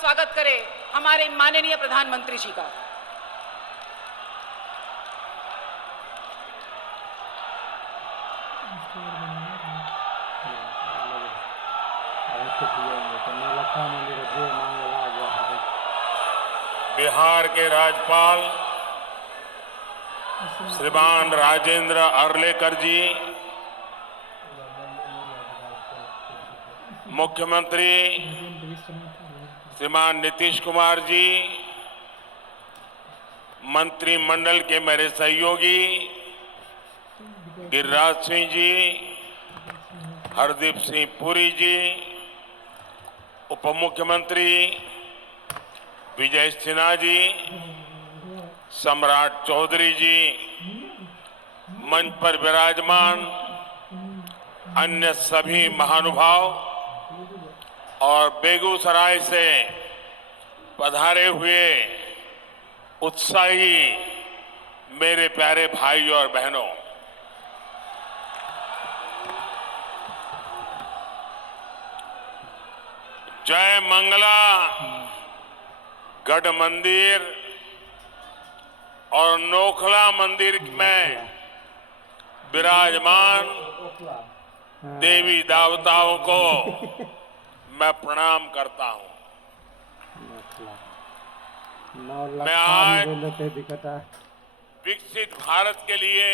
स्वागत करें हमारे माननीय प्रधानमंत्री जी का। बिहार के राज्यपाल श्रीमान राजेंद्र अर्लेकर जी, मुख्यमंत्री श्रीमान नीतीश कुमार जी, मंत्रिमंडल के मेरे सहयोगी गिरिराज सिंह जी, हरदीप सिंह पुरी जी, उप मुख्यमंत्री विजय सिन्हा जी, सम्राट चौधरी जी, मंच पर विराजमान अन्य सभी महानुभाव और बेगूसराय से पधारे हुए उत्साही मेरे प्यारे भाई और बहनों, जय मंगला गढ़ मंदिर और नोखला मंदिर में विराजमान देवी देवताओं को मैं प्रणाम करता हूं। मैं आज विकसित भारत के लिए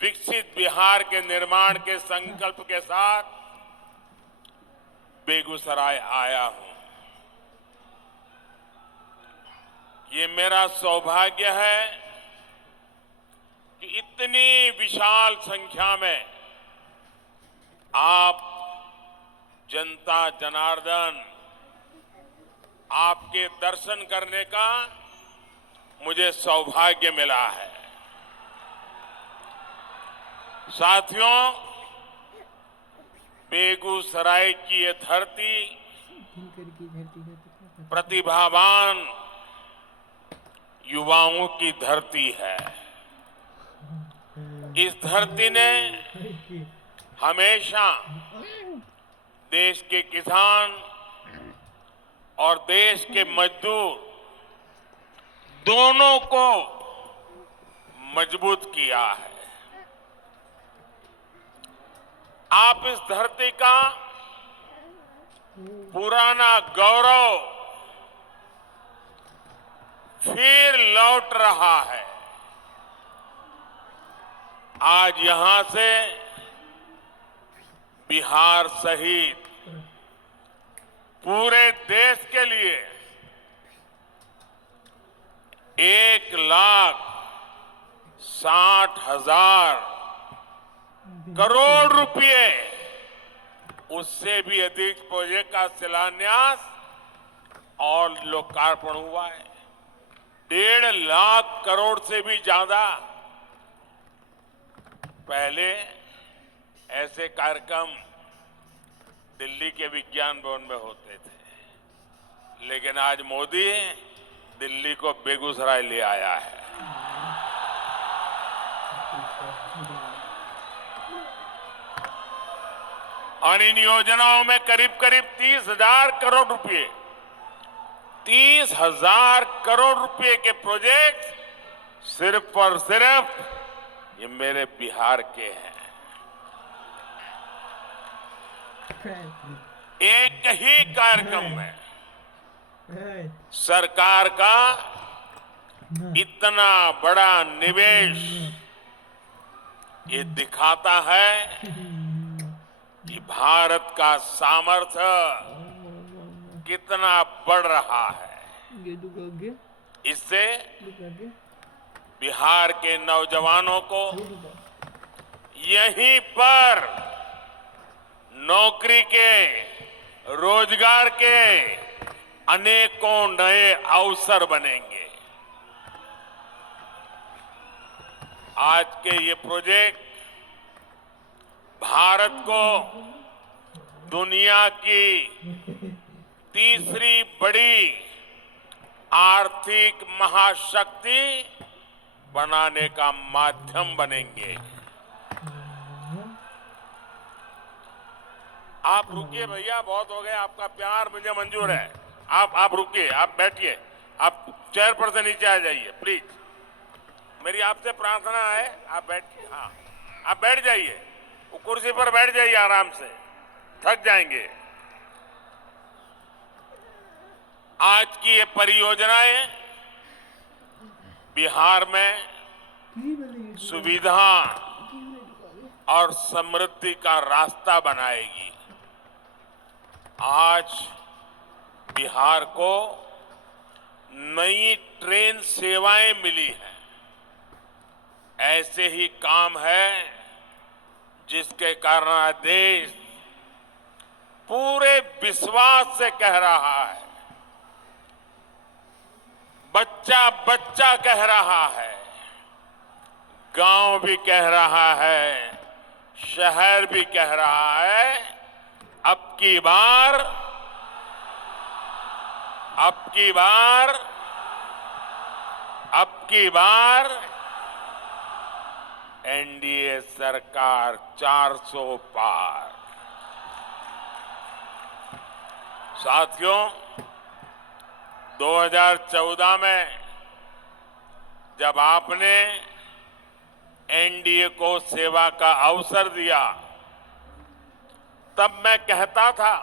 विकसित बिहार के निर्माण के संकल्प के साथ बेगूसराय आया हूं। ये मेरा सौभाग्य है कि इतनी विशाल संख्या में आप जनता जनार्दन आपके दर्शन करने का मुझे सौभाग्य मिला है। साथियों, बेगूसराय की ये धरती प्रतिभावान युवाओं की धरती है। इस धरती ने हमेशा देश के किसान और देश के मजदूर दोनों को मजबूत किया है। आप इस धरती का पुराना गौरव फिर लौट रहा है। आज यहां से बिहार सहित पूरे देश के लिए 1,60,000 करोड़ रुपए, उससे भी अधिक प्रोजेक्ट का शिलान्यास और लोकार्पण हुआ है। 1.5 लाख करोड़ से भी ज्यादा पहले ऐसे कार्यक्रम दिल्ली के विज्ञान भवन में होते थे, लेकिन आज मोदी दिल्ली को बेगूसराय ले आया है। और इन योजनाओं में करीब करीब 30,000 करोड़ रुपए 30,000 करोड़ रुपए के प्रोजेक्ट सिर्फ और सिर्फ ये मेरे बिहार के हैं। एक ही कार्यक्रम में सरकार का इतना बड़ा निवेश ये दिखाता है कि भारत का सामर्थ्य कितना बढ़ रहा है। इससे बिहार के नौजवानों को यहीं पर नौकरी के, रोजगार के अनेकों नए अवसर बनेंगे। आज के ये प्रोजेक्ट भारत को दुनिया की तीसरी बड़ी आर्थिक महाशक्ति बनाने का माध्यम बनेंगे। आप रुकिए भैया, बहुत हो गए, आपका प्यार मुझे मंजूर है। आप रुकिए, आप बैठिए, आप चेयर पर से नीचे आ जाइए प्लीज। मेरी आपसे प्रार्थना है, आप बैठिए। हाँ, आप बैठ जाइए, वो कुर्सी पर बैठ जाइए आराम से, थक जाएंगे। आज की ये परियोजनाएं बिहार में सुविधा और समृद्धि का रास्ता बनाएगी। आज बिहार को नई ट्रेन सेवाएं मिली हैं। ऐसे ही काम है जिसके कारण आज देश पूरे विश्वास से कह रहा है, बच्चा बच्चा कह रहा है, गांव भी कह रहा है, शहर भी कह रहा है, अब की बार एनडीए सरकार 400 पार। साथियों, 2014 में जब आपने एनडीए को सेवा का अवसर दिया, तब मैं कहता था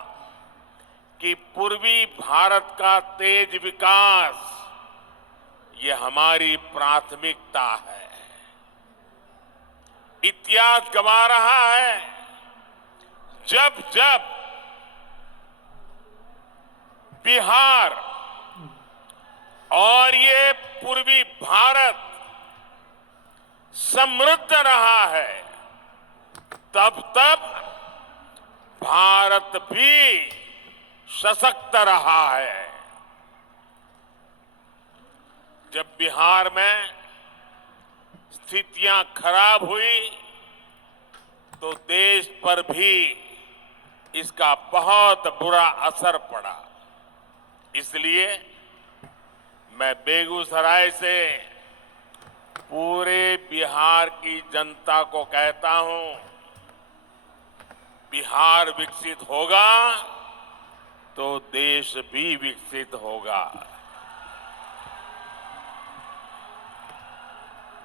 कि पूर्वी भारत का तेज विकास ये हमारी प्राथमिकता है। इतिहास गवा रहा है, जब जब बिहार और ये पूर्वी भारत समृद्ध रहा है, तब तब भारत भी सशक्त रहा है। जब बिहार में स्थितियां खराब हुई तो देश पर भी इसका बहुत बुरा असर पड़ा। इसलिए मैं बेगूसराय से पूरे बिहार की जनता को कहता हूं, बिहार विकसित होगा तो देश भी विकसित होगा।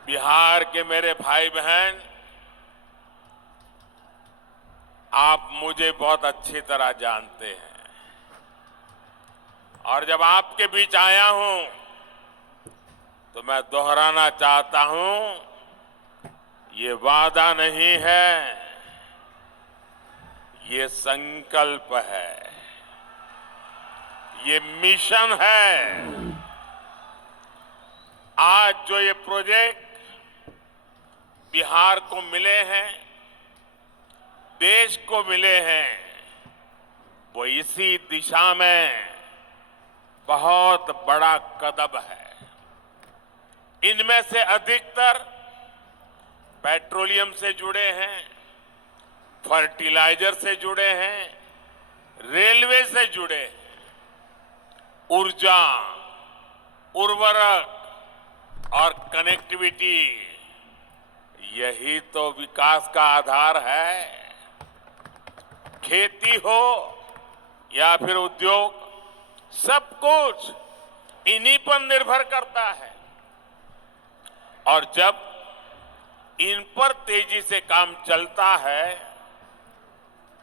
बिहार के मेरे भाई बहन, आप मुझे बहुत अच्छी तरह जानते हैं, और जब आपके बीच आया हूं तो मैं दोहराना चाहता हूं, ये वादा नहीं है, ये संकल्प है, ये मिशन है। आज जो ये प्रोजेक्ट बिहार को मिले हैं, देश को मिले हैं, वो इसी दिशा में बहुत बड़ा कदम है। इनमें से अधिकतर पेट्रोलियम से जुड़े हैं, फर्टिलाइजर से जुड़े हैं, रेलवे से जुड़े हैं, ऊर्जा, उर्वरक और कनेक्टिविटी, यही तो विकास का आधार है। खेती हो या फिर उद्योग, सब कुछ इन्हीं पर निर्भर करता है। और जब इन पर तेजी से काम चलता है,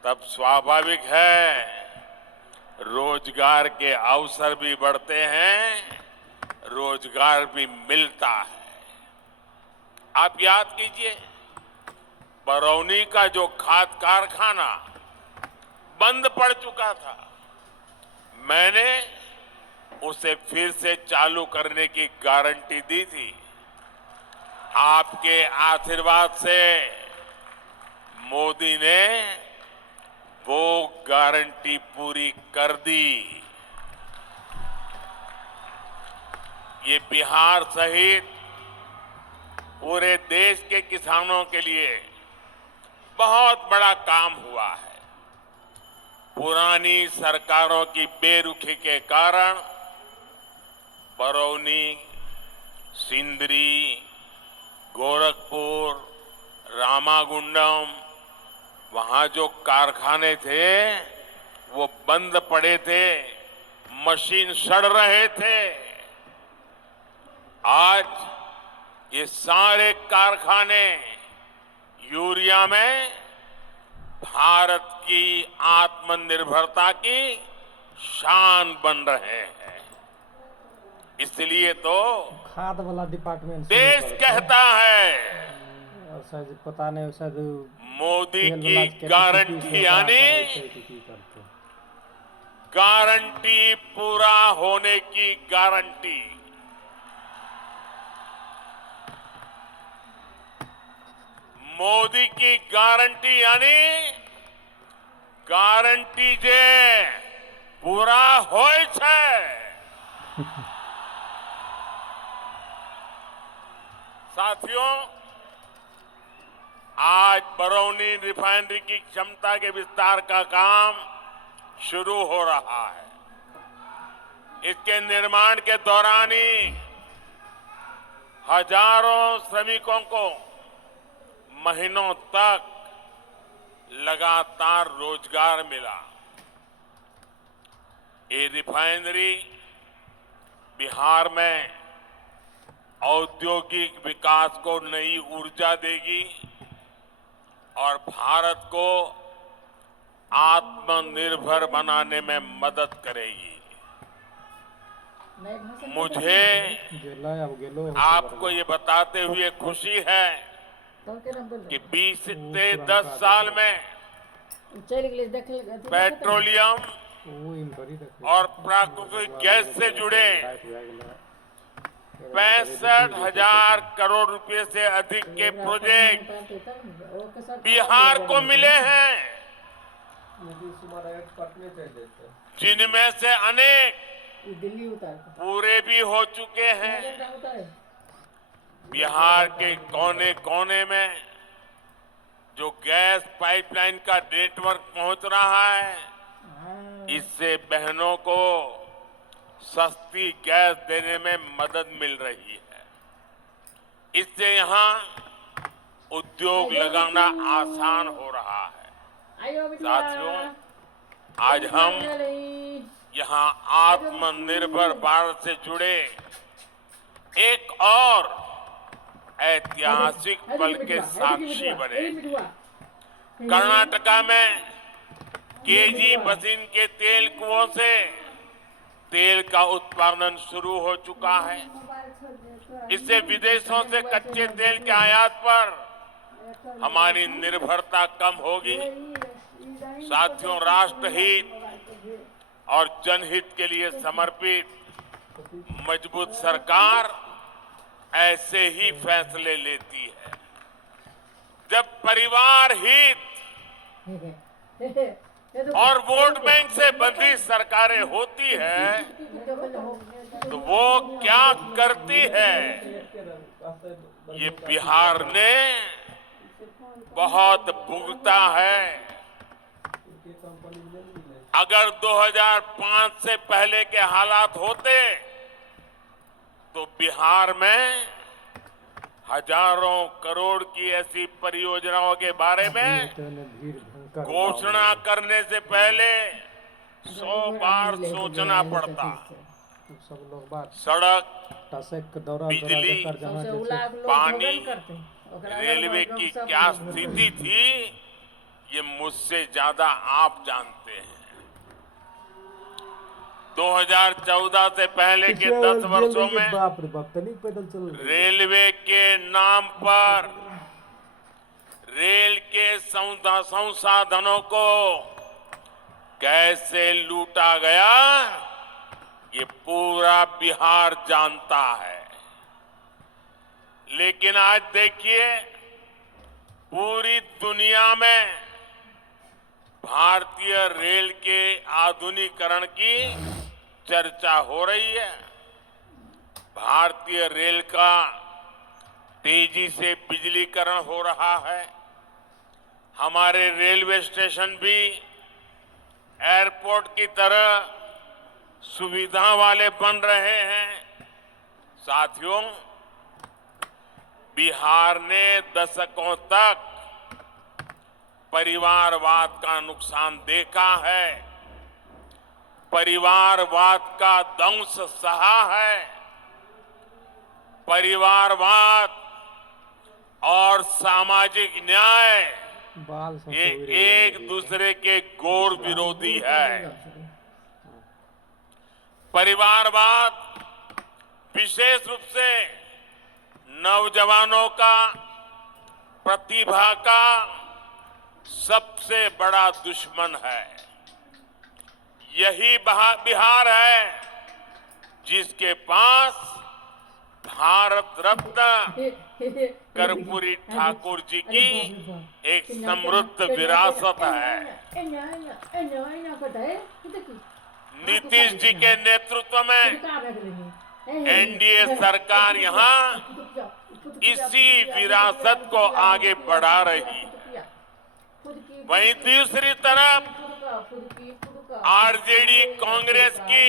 तब स्वाभाविक है रोजगार के अवसर भी बढ़ते हैं, रोजगार भी मिलता है। आप याद कीजिए, बरौनी का जो खाद कारखाना बंद पड़ चुका था, मैंने उसे फिर से चालू करने की गारंटी दी थी। आपके आशीर्वाद से मोदी ने वो गारंटी पूरी कर दी। ये बिहार सहित पूरे देश के किसानों के लिए बहुत बड़ा काम हुआ है। पुरानी सरकारों की बेरुखी के कारण बरौनी, सिंदरी, गोरखपुर, रामागुंडम, वहां जो कारखाने थे वो बंद पड़े थे, मशीन सड़ रहे थे। आज ये सारे कारखाने यूरिया में भारत की आत्मनिर्भरता की शान बन रहे हैं। इसलिए तो खाद वाला डिपार्टमेंट देश कहता है और शायद पता नहीं शायद मोदी तेल की वाला कैपेसिटी गारंटी से यानी की करते। गारंटी पूरा होने की गारंटी। मोदी की गारंटी यानी गारंटी जे पूरा होय છે। साथियों, आज बरौनी रिफाइनरी की क्षमता के विस्तार का काम शुरू हो रहा है। इसके निर्माण के दौरान ही हजारों श्रमिकों को महीनों तक लगातार रोजगार मिला। ये रिफाइनरी बिहार में औद्योगिक विकास को नई ऊर्जा देगी और भारत को आत्मनिर्भर बनाने में मदद करेगी। मुझे आपको ये बताते हुए खुशी है कि 20 से 10 साल में पेट्रोलियम और प्राकृतिक गैस से जुड़े 65,000 करोड़ रुपए से अधिक के प्रोजेक्ट बिहार को मिले हैं, जिनमें से अनेक पूरे भी हो चुके हैं। बिहार के कोने कोने में जो गैस पाइपलाइन का नेटवर्क पहुंच रहा है, इससे बहनों को सस्ती गैस देने में मदद मिल रही है। इससे यहां उद्योग लगाना आसान हो रहा है। साथियों, आज हम यहां आत्मनिर्भर भारत से जुड़े एक और ऐतिहासिक पल के साक्षी बने। कर्नाटका में केजी बसिन के तेल कुओं से तेल का उत्पादन शुरू हो चुका है। इससे विदेशों से कच्चे तेल के आयात पर हमारी निर्भरता कम होगी। साथियों, राष्ट्रहित और जनहित के लिए समर्पित मजबूत सरकार ऐसे ही फैसले लेती है। जब परिवार हित और वोट बैंक से बंधी सरकारें होती है तो वो क्या करती है, ये बिहार ने बहुत भुगता है। अगर 2005 से पहले के हालात होते तो बिहार में हजारों करोड़ की ऐसी परियोजनाओं के बारे में घोषणा करने से पहले 100 बार सोचना पड़ता। सड़क, बिजली, पानी, रेलवे की क्या स्थिति थी, ये मुझसे ज्यादा आप जानते हैं। 2014 से पहले के 10 वर्षों में रेलवे के नाम पर रेल के संसाधनों को कैसे लूटा गया, ये पूरा बिहार जानता है। लेकिन आज देखिए, पूरी दुनिया में भारतीय रेल के आधुनिकीकरण की चर्चा हो रही है। भारतीय रेल का तेजी से बिजलीकरण हो रहा है। हमारे रेलवे स्टेशन भी एयरपोर्ट की तरह सुविधा वाले बन रहे हैं। साथियों, बिहार ने दशकों तक परिवारवाद का नुकसान देखा है, परिवारवाद का दंश सहा है। परिवारवाद और सामाजिक न्याय बाल ये एक दूसरे के घोर विरोधी है। परिवारवाद विशेष रूप से नौजवानों का प्रतिभा का सबसे बड़ा दुश्मन है। यही बिहार है जिसके पास भारत रत्न कर्पूरी ठाकुर जी की एक समृद्ध विरासत है। नीतीश जी के नेतृत्व में एनडीए सरकार यहां इसी विरासत को आगे बढ़ा रही है। वहीं दूसरी तरफ आरजेडी कांग्रेस की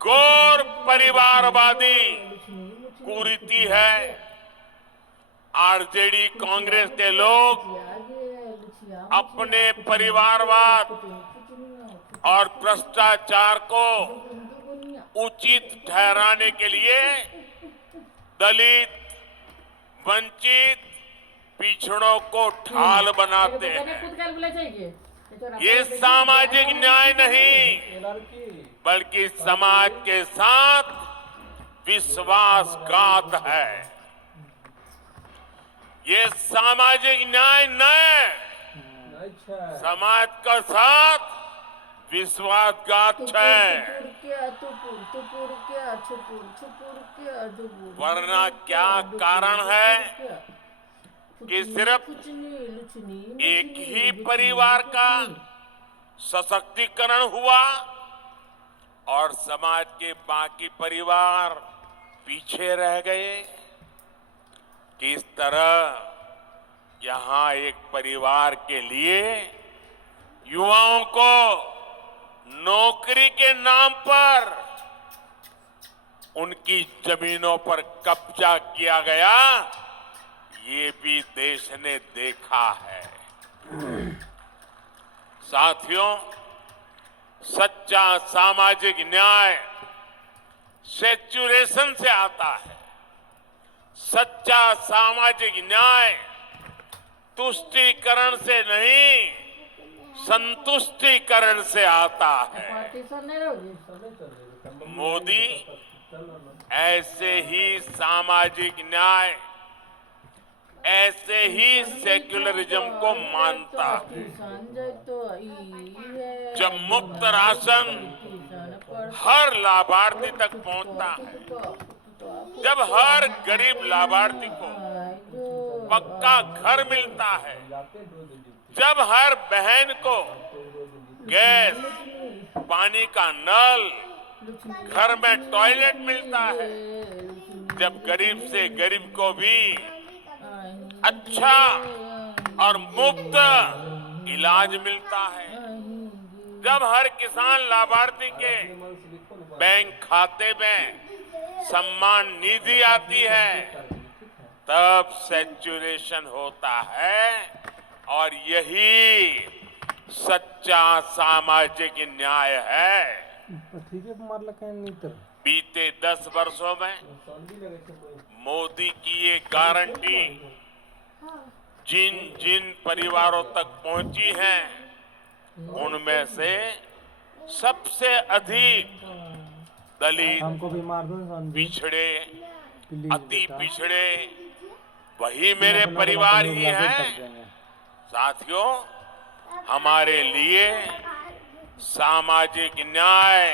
घोर परिवारवादी कुरीति है। आरजेडी कांग्रेस के लोग अपने परिवारवाद और भ्रष्टाचार को उचित ठहराने के लिए दलित, वंचित, पिछड़ों को ढाल बनाते हैं। ये सामाजिक न्याय नहीं बल्कि समाज के साथ विश्वासघात है। ये सामाजिक न्याय नहीं, समाज का साथ विश्वासघात है। वरना क्या कारण है कि सिर्फ एक ही परिवार का सशक्तिकरण हुआ और समाज के बाकी परिवार पीछे रह गए। किस तरह यहां एक परिवार के लिए युवाओं को नौकरी के नाम पर उनकी जमीनों पर कब्जा किया गया, ये भी देश ने देखा है। साथियों, सच्चा सामाजिक न्याय सेचुरेशन से आता है। सच्चा सामाजिक न्याय तुष्टीकरण से नहीं, संतुष्टीकरण से आता है। मोदी ऐसे ही सामाजिक न्याय, ऐसे ही सेक्युलरिज्म को मानता है। जब मुफ्त राशन हर लाभार्थी तक पहुंचता है, जब हर गरीब लाभार्थी को पक्का घर मिलता है, जब हर बहन को गैस, पानी का नल, घर में टॉयलेट मिलता है, जब गरीब से गरीब को भी अच्छा और मुफ्त इलाज मिलता है, जब हर किसान लाभार्थी के बैंक खाते में सम्मान निधि आती है, तब सैचुरेशन होता है। और यही सच्चा सामाजिक न्याय है। बीते 10 वर्षों में मोदी की ये गारंटी जिन जिन परिवारों तक पहुंची है, उनमें से सबसे अधिक दलित, पिछड़े, अति पिछड़े वही मेरे परिवार ही हैं। साथियों, हमारे लिए सामाजिक न्याय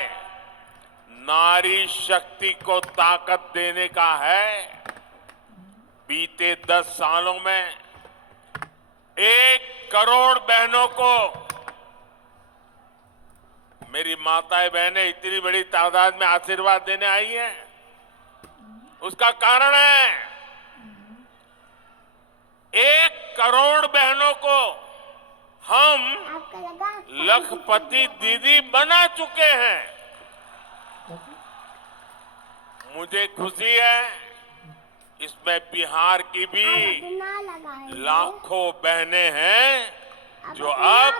नारी शक्ति को ताकत देने का है। बीते 10 सालों में 1 करोड़ बहनों को, मेरी माताएं बहनें इतनी बड़ी तादाद में आशीर्वाद देने आई हैं, उसका कारण है 1 करोड़ बहनों को हम लखपति दीदी बना चुके हैं। मुझे खुशी है इसमें बिहार की भी लाखों बहनें हैं जो अब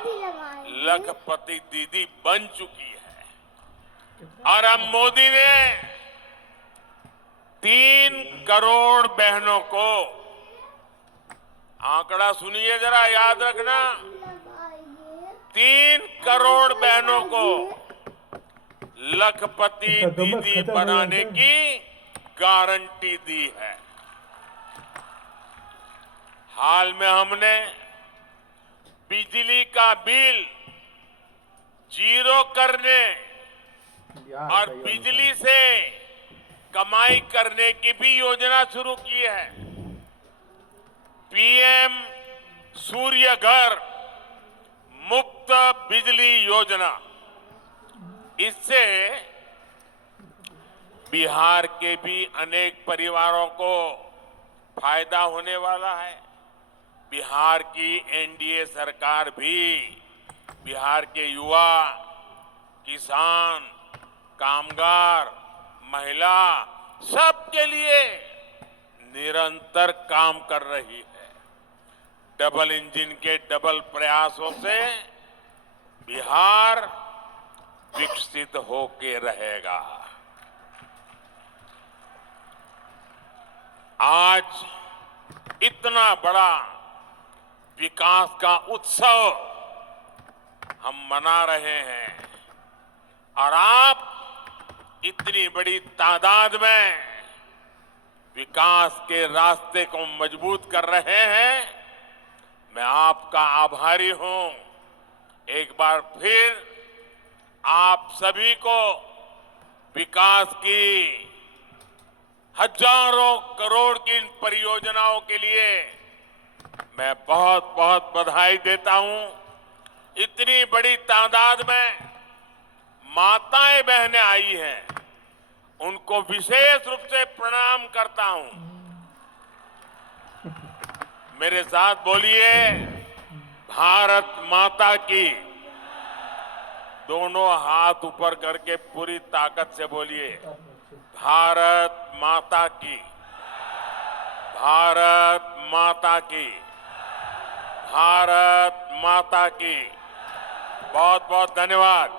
लखपति दीदी बन चुकी है। और अब मोदी ने 3 करोड़ बहनों को, आंकड़ा सुनिए जरा, याद रखना, 3 करोड़ बहनों को लखपति दीदी बनाने की गारंटी दी है। हाल में हमने बिजली का बिल 0 करने बिहार और का योजना। बिजली से कमाई करने की भी योजना शुरू की है। पीएम सूर्य घर मुफ्त बिजली योजना, इससे बिहार के भी अनेक परिवारों को फायदा होने वाला है। बिहार की एनडीए सरकार भी बिहार के युवा, किसान, कामगार, महिला, सबके लिए निरंतर काम कर रही है। डबल इंजन के डबल प्रयासों से बिहार विकसित होके रहेगा। आज इतना बड़ा विकास का उत्सव हम मना रहे हैं और आप इतनी बड़ी तादाद में विकास के रास्ते को मजबूत कर रहे हैं। मैं आपका आभारी हूं। एक बार फिर आप सभी को विकास की हजारों करोड़ की इन परियोजनाओं के लिए मैं बहुत बहुत बधाई देता हूं। इतनी बड़ी तादाद में माताएं बहनें आई हैं, उनको विशेष रूप से प्रणाम करता हूं। मेरे साथ बोलिए, भारत माता की। दोनों हाथ ऊपर करके पूरी ताकत से बोलिए, भारत माता की, भारत माता की, भारत माता की। बहुत बहुत धन्यवाद।